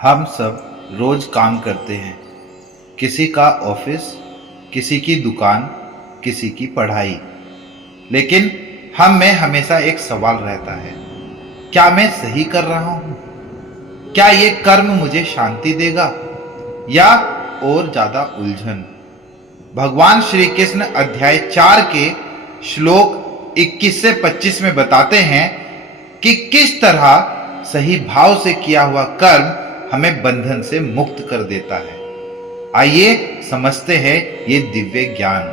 हम सब रोज काम करते हैं। किसी का ऑफिस, किसी की दुकान, किसी की पढ़ाई। लेकिन हम में हमेशा एक सवाल रहता है, क्या मैं सही कर रहा हूं? क्या ये कर्म मुझे शांति देगा या और ज्यादा उलझन? भगवान श्री कृष्ण अध्याय 4 के श्लोक 21 से 25 में बताते हैं कि किस तरह सही भाव से किया हुआ कर्म हमें बंधन से मुक्त कर देता है। आइए समझते हैं ये दिव्य ज्ञान।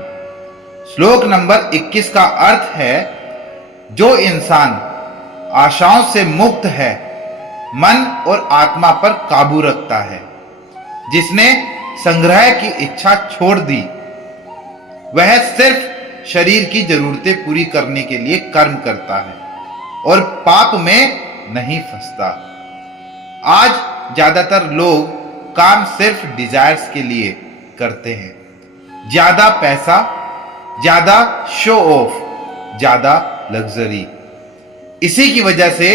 श्लोक नंबर 21 का अर्थ है, जो इंसान आशाओं से मुक्त है, मन और आत्मा पर काबू रखता है, जिसने संग्रह की इच्छा छोड़ दी, वह सिर्फ शरीर की जरूरतें पूरी करने के लिए कर्म करता है और पाप में नहीं फंसता। आज ज्यादातर लोग काम सिर्फ डिजायर्स के लिए करते हैं। ज्यादा पैसा, ज्यादा शो ऑफ, ज्यादा लग्जरी। इसी की वजह से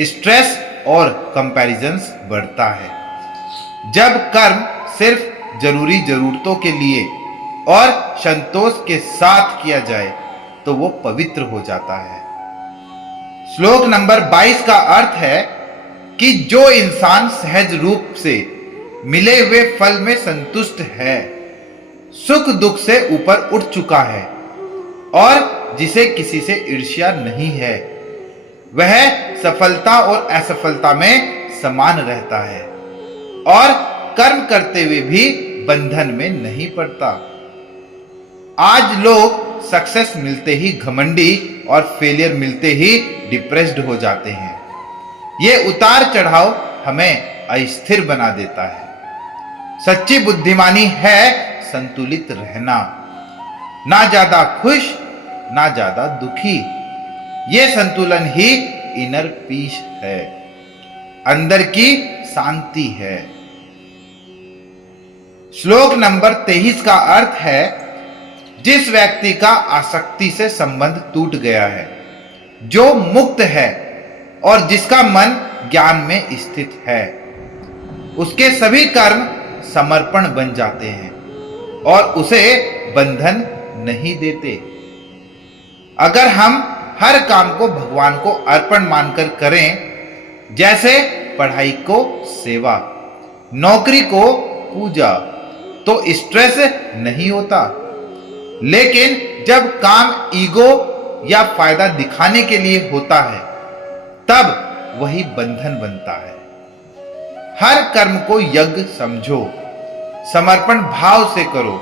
स्ट्रेस और कंपैरिजंस बढ़ता है। जब कर्म सिर्फ जरूरी जरूरतों के लिए और संतोष के साथ किया जाए तो वो पवित्र हो जाता है। श्लोक नंबर 22 का अर्थ है कि जो इंसान सहज रूप से मिले हुए फल में संतुष्ट है, सुख दुख से ऊपर उठ चुका है और जिसे किसी से ईर्ष्या नहीं है, वह सफलता और असफलता में समान रहता है और कर्म करते हुए भी बंधन में नहीं पड़ता। आज लोग सक्सेस मिलते ही घमंडी और फेलियर मिलते ही डिप्रेस्ड हो जाते हैं। ये उतार चढ़ाव हमें अस्थिर बना देता है। सच्ची बुद्धिमानी है संतुलित रहना, ना ज्यादा खुश ना ज्यादा दुखी। ये संतुलन ही इनर पीस है, अंदर की शांति है। श्लोक नंबर 23 का अर्थ है, जिस व्यक्ति का आसक्ति से संबंध टूट गया है, जो मुक्त है और जिसका मन ज्ञान में स्थित है, उसके सभी कर्म समर्पण बन जाते हैं और उसे बंधन नहीं देते। अगर हम हर काम को भगवान को अर्पण मानकर करें, जैसे पढ़ाई को सेवा, नौकरी को पूजा, तो स्ट्रेस नहीं होता। लेकिन जब काम ईगो या फायदा दिखाने के लिए होता है, तब वही बंधन बनता है। हर कर्म को यज्ञ समझो, समर्पण भाव से करो।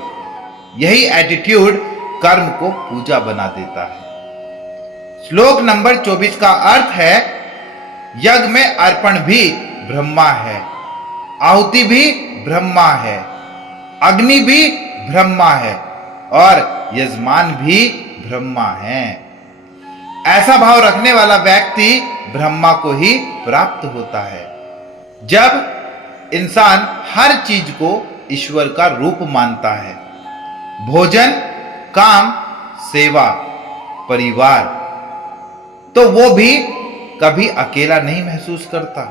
यही एटीट्यूड कर्म को पूजा बना देता है। श्लोक नंबर 24 का अर्थ है, यज्ञ में अर्पण भी ब्रह्मा है, आहुति भी ब्रह्मा है, अग्नि भी ब्रह्मा है और यजमान भी ब्रह्मा है। ऐसा भाव रखने वाला व्यक्ति ब्रह्मा को ही प्राप्त होता है। जब इंसान हर चीज को ईश्वर का रूप मानता है, भोजन, काम, सेवा, परिवार, तो वो भी कभी अकेला नहीं महसूस करता।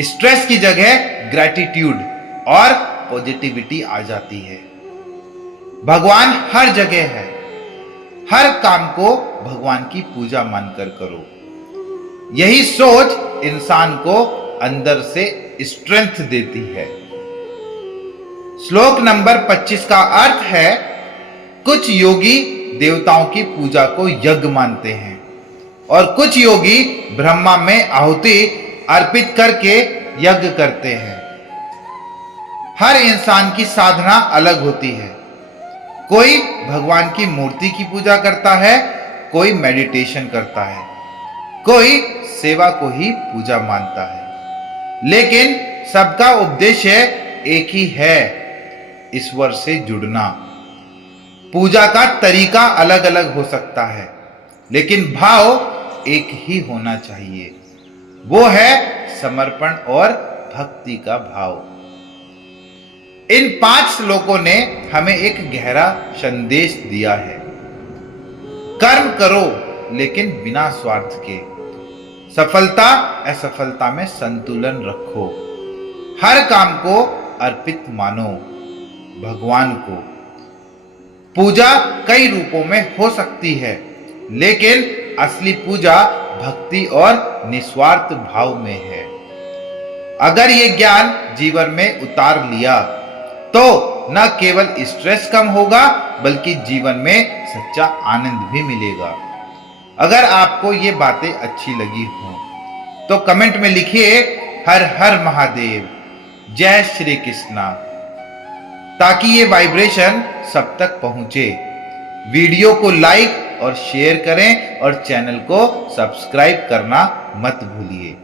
स्ट्रेस की जगह ग्रैटिट्यूड और पॉजिटिविटी आ जाती है। भगवान हर जगह है। हर काम को भगवान की पूजा मानकर करो। यही सोच इंसान को अंदर से स्ट्रेंथ देती है। श्लोक नंबर 25 का अर्थ है, कुछ योगी देवताओं की पूजा को यज्ञ मानते हैं और कुछ योगी ब्रह्मा में आहुति अर्पित करके यज्ञ करते हैं। हर इंसान की साधना अलग होती है। कोई भगवान की मूर्ति की पूजा करता है, कोई मेडिटेशन करता है, कोई सेवा को ही पूजा मानता है। लेकिन सबका उद्देश्य एक ही है, ईश्वर से जुड़ना। पूजा का तरीका अलग अलग हो सकता है, लेकिन भाव एक ही होना चाहिए। वो है समर्पण और भक्ति का भाव। इन 5 श्लोकों ने हमें एक गहरा संदेश दिया है। कर्म करो लेकिन बिना स्वार्थ के। सफलता असफलता में संतुलन रखो। हर काम को अर्पित मानो भगवान को। पूजा कई रूपों में हो सकती है, लेकिन असली पूजा भक्ति और निस्वार्थ भाव में है। अगर ये ज्ञान जीवन में उतार लिया तो न केवल स्ट्रेस कम होगा बल्कि जीवन में सच्चा आनंद भी मिलेगा। अगर आपको ये बातें अच्छी लगी हो तो कमेंट में लिखिए हर हर महादेव, जय श्री कृष्णा, ताकि ये वाइब्रेशन सब तक पहुंचे। वीडियो को लाइक और शेयर करें और चैनल को सब्सक्राइब करना मत भूलिए।